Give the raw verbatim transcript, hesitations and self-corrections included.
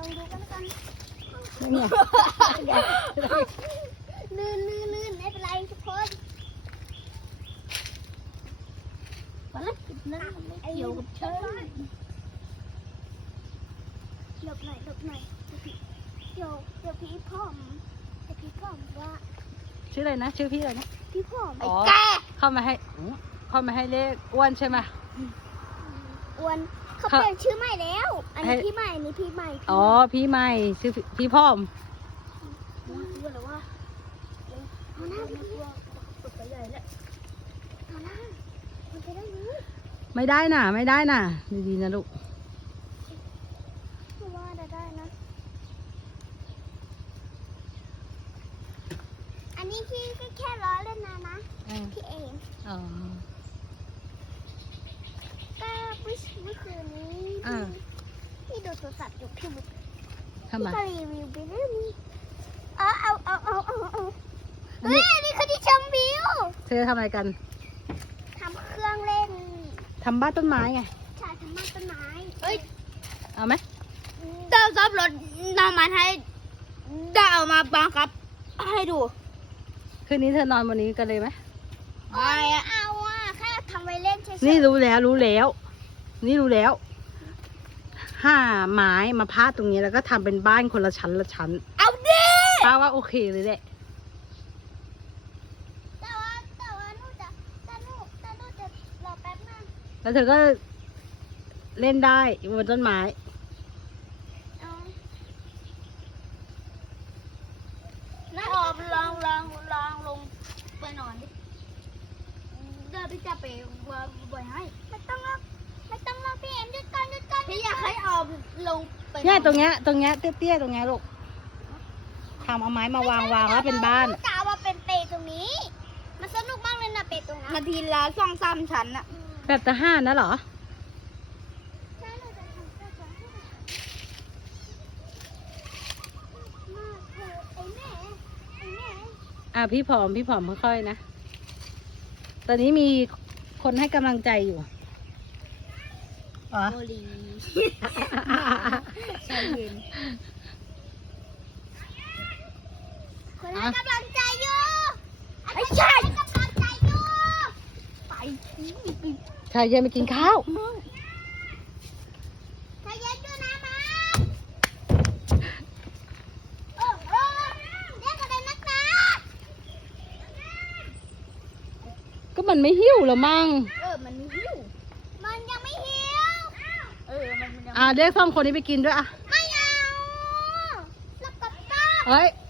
องดูกันกันเนี่ยลื่นลื่นลื่นไม่เป็นไรทุกคนภารกิจนั้นมันไม่เกี่ยวกับฉันหลบหน่อยหลบหน่อยเดี๋ยวเดี๋ยวพี่พ่อมเดี๋ยวพี่พ่อมว่าชื่ออะไรนะชื่อพี่อะไรนะพี่พ่อมอ๋ไอ้อแก่เข้ามาให้เข้ามาให้เลขอ้วนใช่ไหมอ้วนเขาเขาเปลี่ยนชื่อใหม่แล้ว อันนี้ให้พี่ใหม่อันนี้พี่ใหม่อ๋อพี่ใหม่ชื่อพี่พ่อมว่าคืออะไรวะเอาหน้าพี่ตกไปใหญ่แล้วเอาหน้ามันจะได้รู้ไม่ได้น่ะ ไม่ได้น่ะดีๆนะลูกไม่ว่าจะได้นะ อันนี้พี่ก็แค่ล้อเล่นนะนะอืมพี่เองอ๋อก็เมื่อเมื่อคืนนี้อ่าพี่ดูโทรศัพท์อยู่พี่บุ๊กทำไมพี่ก็รีวิวไปเรื่อยเอาเอาเอาเอาเอาเอาเฮ้ยอันนี้คือที่ชมวิวเธอทำอะไรกันทำเครื่องเล่นทำบ้านต้นไม้ไงชายทำบ้านต้นไม้เอ้ยเอาไหมเดินซับรถนำมาให้ได้เอามาบังคับให้ดูคืนนี้เธอนอนวันนี้กันเลยไหมไม่เอาอ่ะแค่ทำไว้เล่นเฉยๆนี่รู้แล้วรู้แล้ว นี่รู้แล้วห้าไม้มาพาดตรงนี้แล้วก็ทำเป็นบ้านคนละชั้นละชั้นเอาดิป้าว่าโอเคเลยแหละแต่ว่าแต่ว่าหนูจะแต่หนูแต่หนูจะรอแป๊บนึงแล้วเธอก็เล่นได้บนต้นไม้เอาน้าออมลองลองลองลงไปนอนดิเดี๋ยวพี่จะไปว่าบ่อยให้ไม่ต้องหรอกไม่ต้องหรอกพี่เอ็มหยุดก่อนหยุดก่อนพี่อยากให้ออมลงไปเนี่ยตรงเนี้ยตรงเนี้ยเตี้ยๆตรงเนี้ยลูกทำเอาไม้มาวางวางแล้วเป็นบ้านกะว่าเป็นเปรตรงนี้ มันสนุกมากเลยนะเปรตตรงนั้นนาทีละสองสามชั้นอะแบบทหารนะเหรอ อ่ะพี่ผอมพี่ผอมค่อยๆนะ ตอนนี้มีคนให้กำลังใจอยู่อ๋อโอลีใจเย็นคนให้กำลังใจอยู่ไอ้ชายให้กำลังใจอยู่ไปใครยังไม่กินข้าวใจเย็นด้วยนะมาเออเออเรียกอะไรนักหนาก็มันไม่หิ้วหรอมั่งเออมันหิวมันยังไม่หิวเออมันยังอ่ะเรียกสองคนนี้ไปกินด้วยอ่ะไม่เอาแล้วก็ต้าเฮ้ย